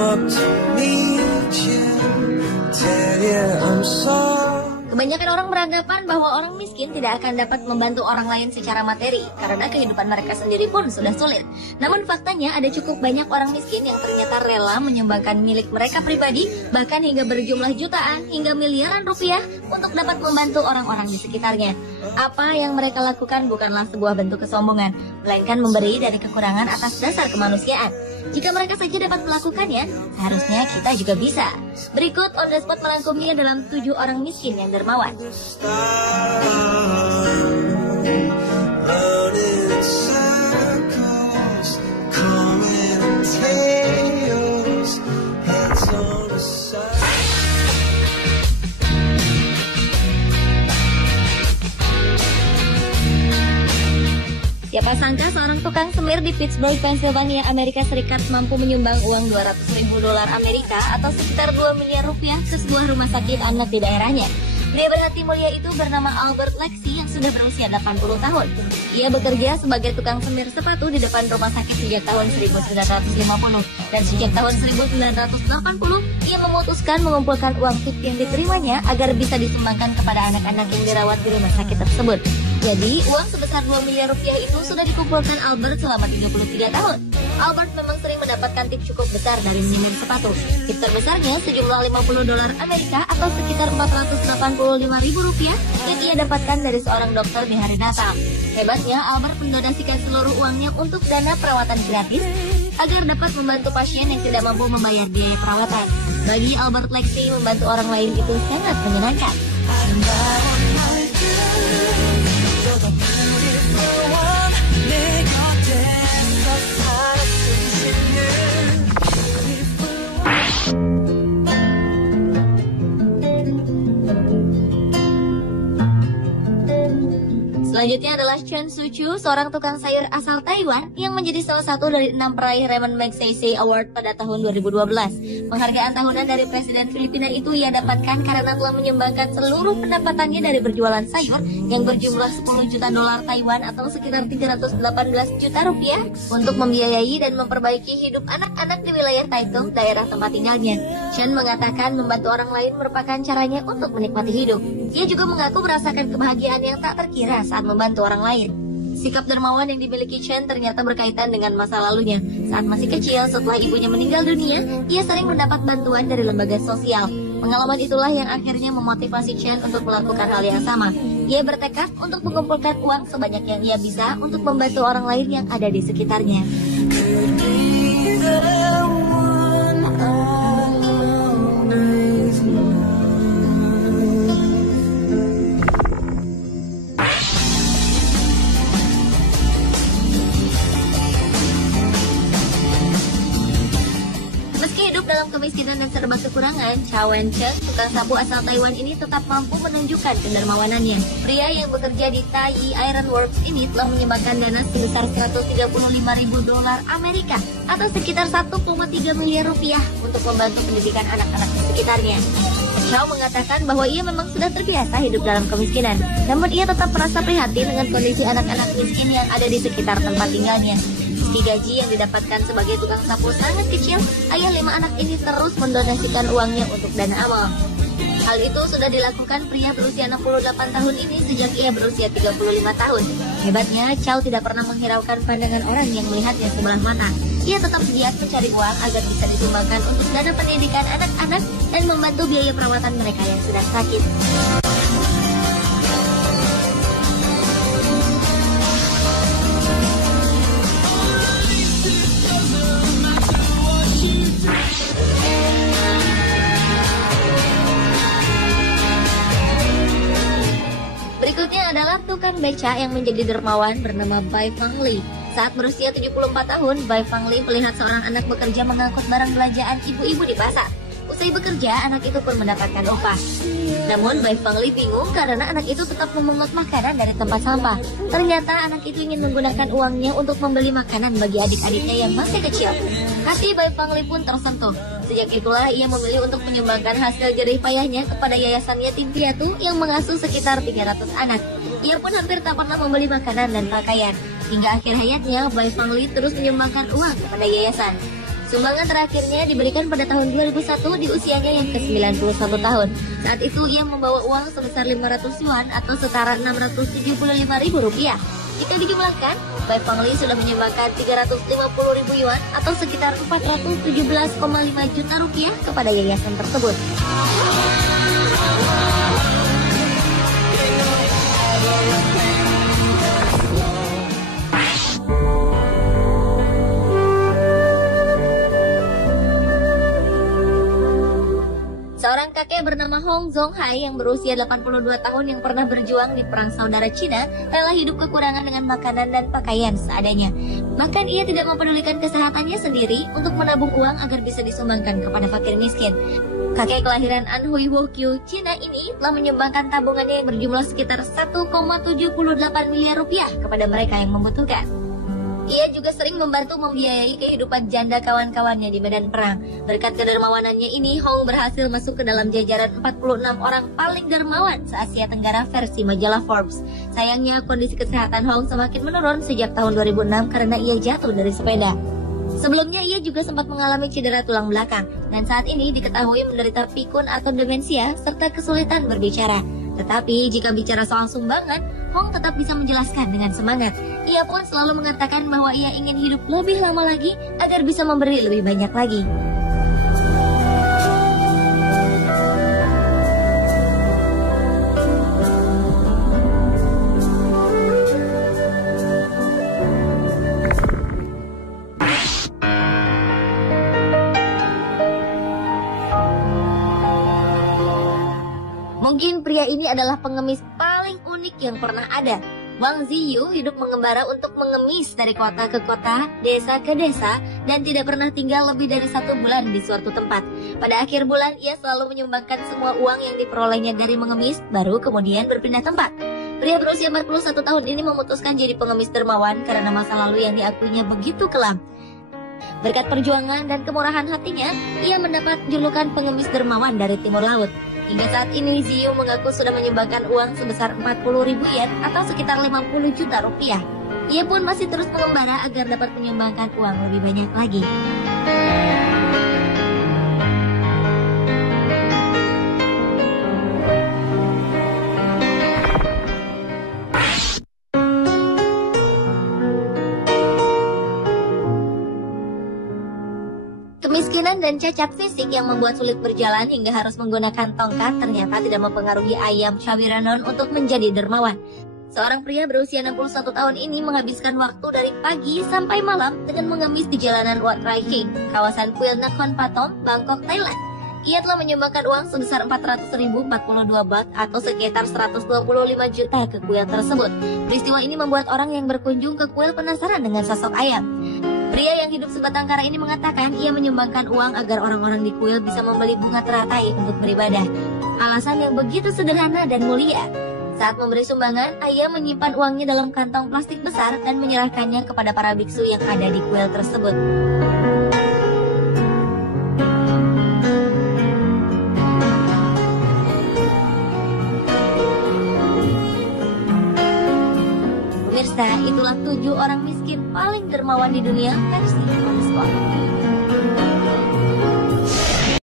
up to meet you, tell you I'm sorry. Kebanyakan orang beranggapan bahwa orang miskin tidak akan dapat membantu orang lain secara materi karena kehidupan mereka sendiri pun sudah sulit. Namun faktanya ada cukup banyak orang miskin yang ternyata rela menyumbangkan milik mereka pribadi, bahkan hingga berjumlah jutaan hingga miliaran rupiah untuk dapat membantu orang-orang di sekitarnya. Apa yang mereka lakukan bukanlah sebuah bentuk kesombongan, melainkan memberi dari kekurangan atas dasar kemanusiaan. Jika mereka saja dapat melakukannya, seharusnya kita juga bisa. Berikut On The Spot merangkumnya dalam 7 orang miskin yang dermawan. Siapa sangka seorang tukang semir di Pittsburgh, Pennsylvania, Amerika Serikat mampu menyumbang uang $200.000 Amerika atau sekitar 2 miliar rupiah ke sebuah rumah sakit anak di daerahnya. Pria berhati mulia itu bernama Albert Lexi yang sudah berusia 80 tahun. Ia bekerja sebagai tukang semir sepatu di depan rumah sakit sejak tahun 1950 dan sejak tahun 1980 ia memutuskan mengumpulkan uang tip yang diterimanya agar bisa disumbangkan kepada anak-anak yang dirawat di rumah sakit tersebut. Jadi, uang sebesar 2 miliar rupiah itu sudah dikumpulkan Albert selama 33 tahun. Albert memang sering mendapatkan tip cukup besar dari menyemir sepatu. Tip terbesarnya sejumlah $50 Amerika atau sekitar 485.000 rupiah yang ia dapatkan dari seorang dokter di hari Natal. Hebatnya, Albert mendonasikan seluruh uangnya untuk dana perawatan gratis agar dapat membantu pasien yang tidak mampu membayar biaya perawatan. Bagi Albert Lexi, membantu orang lain itu sangat menyenangkan. Selanjutnya adalah Chen Suchu, seorang tukang sayur asal Taiwan yang menjadi salah satu dari 6 peraih Raymond Magsaysay Award pada tahun 2012. Penghargaan tahunan dari Presiden Filipina itu ia dapatkan karena telah menyumbangkan seluruh pendapatannya dari berjualan sayur yang berjumlah $10 juta Taiwan atau sekitar 318 juta rupiah untuk membiayai dan memperbaiki hidup anak-anak di wilayah Taitung, daerah tempat tinggalnya. Chen mengatakan membantu orang lain merupakan caranya untuk menikmati hidup. Ia juga mengaku merasakan kebahagiaan yang tak terkira saat membantu orang lain. Sikap dermawan yang dimiliki Chen ternyata berkaitan dengan masa lalunya. Saat masih kecil, setelah ibunya meninggal dunia, ia sering mendapat bantuan dari lembaga sosial. Pengalaman itulah yang akhirnya memotivasi Chen untuk melakukan hal yang sama. Ia bertekad untuk mengumpulkan uang sebanyak yang ia bisa untuk membantu orang lain yang ada di sekitarnya. Dalam kemiskinan dan serba kekurangan, Chow Wen-cheng, tukang sapu asal Taiwan ini tetap mampu menunjukkan kedermawanannya. Pria yang bekerja di Tayi Iron Works ini telah menyumbangkan dana sebesar $135.000 Amerika atau sekitar 1,3 miliar rupiah untuk membantu pendidikan anak-anak di sekitarnya. Chow mengatakan bahwa ia memang sudah terbiasa hidup dalam kemiskinan, namun ia tetap merasa prihatin dengan kondisi anak-anak miskin yang ada di sekitar tempat tinggalnya. Meski gaji yang didapatkan sebagai tukang sapu sangat kecil, ayah 5 anak ini terus mendonasikan uangnya untuk dana amal. Hal itu sudah dilakukan pria berusia 68 tahun ini sejak ia berusia 35 tahun. Hebatnya, Chow tidak pernah menghiraukan pandangan orang yang melihatnya sebelah mata. Ia tetap giat mencari uang agar bisa disumbangkan untuk dana pendidikan anak-anak dan membantu biaya perawatan mereka yang sedang sakit. Berikutnya adalah tukang beca yang menjadi dermawan bernama Bai Fangli. Saat berusia 74 tahun, Bai Fangli melihat seorang anak bekerja mengangkut barang belanjaan ibu-ibu di pasar. Usai bekerja, anak itu pun mendapatkan upah. Namun Bai Fangli bingung karena anak itu tetap memungut makanan dari tempat sampah. Ternyata anak itu ingin menggunakan uangnya untuk membeli makanan bagi adik-adiknya yang masih kecil. Hati Bai Fangli pun tersentuh. Sejak itulah ia memilih untuk menyumbangkan hasil jerih payahnya kepada yayasan yatim piatu yang mengasuh sekitar 300 anak. Ia pun hampir tak pernah membeli makanan dan pakaian. Hingga akhir hayatnya, Bai Fangli terus menyumbangkan uang kepada yayasan. Sumbangan terakhirnya diberikan pada tahun 2001 di usianya yang ke-91 tahun. Saat itu ia membawa uang sebesar 500 yuan atau setara Rp675.000. Jika dijumlahkan, Bai Fangli sudah menyumbangkan 350.000 yuan atau sekitar 417,5 juta rupiah kepada yayasan tersebut. Seorang kakek bernama Hong Zonghai yang berusia 82 tahun yang pernah berjuang di Perang Saudara Cina rela hidup kekurangan dengan makanan dan pakaian seadanya. Bahkan ia tidak mempedulikan kesehatannya sendiri untuk menabung uang agar bisa disumbangkan kepada fakir miskin. Kakek kelahiran Anhui Wokyu, Cina ini telah menyumbangkan tabungannya yang berjumlah sekitar 1,78 miliar rupiah kepada mereka yang membutuhkan. Ia juga sering membantu membiayai kehidupan janda kawan-kawannya di medan perang. Berkat kedermawanannya ini, Hong berhasil masuk ke dalam jajaran 46 orang paling dermawan se-Asia Tenggara versi majalah Forbes. Sayangnya, kondisi kesehatan Hong semakin menurun sejak tahun 2006 karena ia jatuh dari sepeda. Sebelumnya, ia juga sempat mengalami cedera tulang belakang, dan saat ini diketahui menderita pikun atau demensia serta kesulitan berbicara. Tetapi jika bicara soal sumbangan, Hong tetap bisa menjelaskan dengan semangat. Ia pun selalu mengatakan bahwa ia ingin hidup lebih lama lagi agar bisa memberi lebih banyak lagi. Mungkin pria ini adalah pengemis paling unik yang pernah ada. Wang Ziyu hidup mengembara untuk mengemis dari kota ke kota, desa ke desa, dan tidak pernah tinggal lebih dari 1 bulan di suatu tempat. Pada akhir bulan, ia selalu menyumbangkan semua uang yang diperolehnya dari mengemis, baru kemudian berpindah tempat. Pria berusia 41 tahun ini memutuskan jadi pengemis dermawan karena masa lalu yang diakuinya begitu kelam. Berkat perjuangan dan kemurahan hatinya, ia mendapat julukan pengemis dermawan dari Timur Laut. Hingga saat ini, Ziyu mengaku sudah menyumbangkan uang sebesar 40.000 yen atau sekitar 50 juta rupiah. Ia pun masih terus mengembara agar dapat menyumbangkan uang lebih banyak lagi. Kemiskinan dan cacat fisik yang membuat sulit berjalan hingga harus menggunakan tongkat ternyata tidak mempengaruhi Ayam Chawiranon untuk menjadi dermawan. Seorang pria berusia 61 tahun ini menghabiskan waktu dari pagi sampai malam dengan mengemis di jalanan Wat Rai King, kawasan Kuil Nakhon Pathom, Bangkok, Thailand. Ia telah menyumbangkan uang sebesar 400.042 baht atau sekitar 125 juta ke kuil tersebut. Peristiwa ini membuat orang yang berkunjung ke kuil penasaran dengan sosok Ayam. Pria yang hidup sebatang kara ini mengatakan ia menyumbangkan uang agar orang-orang di kuil bisa membeli bunga teratai untuk beribadah. Alasan yang begitu sederhana dan mulia. Saat memberi sumbangan, Ayam menyimpan uangnya dalam kantong plastik besar dan menyerahkannya kepada para biksu yang ada di kuil tersebut. Pemirsa, itulah 7 orang miskin paling dermawan di dunia versi Forbes.